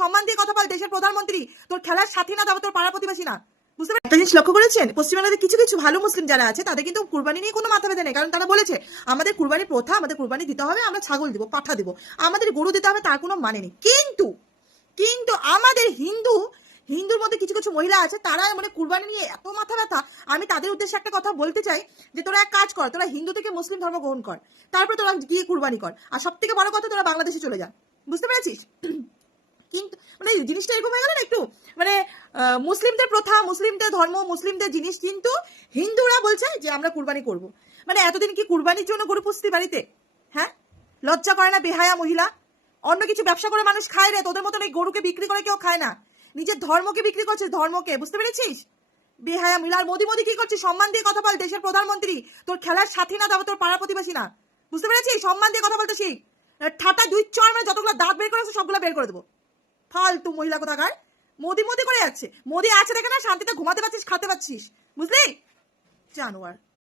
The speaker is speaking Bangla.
সম্মান দিয়ে কথা বল, দেশের প্রধানমন্ত্রী তোর খেলার সাথী না, তবে তোর পাড়া প্রতিবেশী না। বুঝতে পারছেন? একটা জিনিস লক্ষ্য করেছেন, পশ্চিমবাংলাতে কিছু কিছু ভালো মুসলিম যারা আছে তাদের কিন্তু কুরবানি নিয়ে কোনো মাথা ব্যথা নেই, কারণ তারা বলেছে আমাদের কুরবানি প্রথা, আমাদের কুরবানি দিতে হবে, আমরা ছাগল দিব, পাঠা দিব, আমাদের গরু দিতে হবে, তার কোনো মানে নেই। কিন্তু কিন্তু আমাদের হিন্দুর মধ্যে কিছু কিছু মহিলা আছে, তারা মানে কুরবানি নিয়ে এত মাথা ব্যথা। আমি তাদের উদ্দেশ্যে একটা কথা বলতে চাই যে তোরা এক কাজ কর, তোরা হিন্দু থেকে মুসলিম ধর্ম গ্রহণ কর, তারপর তোরা গিয়ে কুরবানি কর, আর সব থেকে বড় কথা তোরা বাংলাদেশে চলে যা। বুঝতে পেরেছিস? কিন্তু মানে জিনিসটা এরকম হয়ে গেল না একটু, মানে মুসলিমদের প্রথা, মুসলিমদের ধর্ম, মুসলিমদের জিনিস, কিন্তু হিন্দুরা বলছে যে আমরা কুরবানি করব। মানে এতদিন কি কুরবানির জন্য গরু পুষতি বাড়িতে? হ্যাঁ, লজ্জা করে না বেহায়া মহিলা? অন্য কিছু ব্যবসা করে মানুষ খায় রে, তোদের মতন এই গরুকে বিক্রি করে কেউ খায় না। নিজের ধর্মকে বিক্রি করছিস, ধর্মকে। বুঝতে পেরেছিস? বেহায়া মহিলা। আর মোদি মোদি কি করছিস? সম্মান দিয়ে কথা বল, দেশের প্রধানমন্ত্রী তোর খেলার সাথী না, তবে তোর পাড়া প্রতিবেশী না। বুঝতে পেরেছিস? সম্মান দিয়ে কথা বলতে শিখ। ঠাটা দুই চর মানে যতগুলো দাঁত বের করেছে সবগুলো বের করে দেবো। ফালতু মহিলা কোথাকার। মোদি মোদি করে যাচ্ছে। মোদি আছে দেখে না শান্তিতে ঘুমাতে পারছিস, খাতে পারছিস। বুঝলি? জানোয়ার।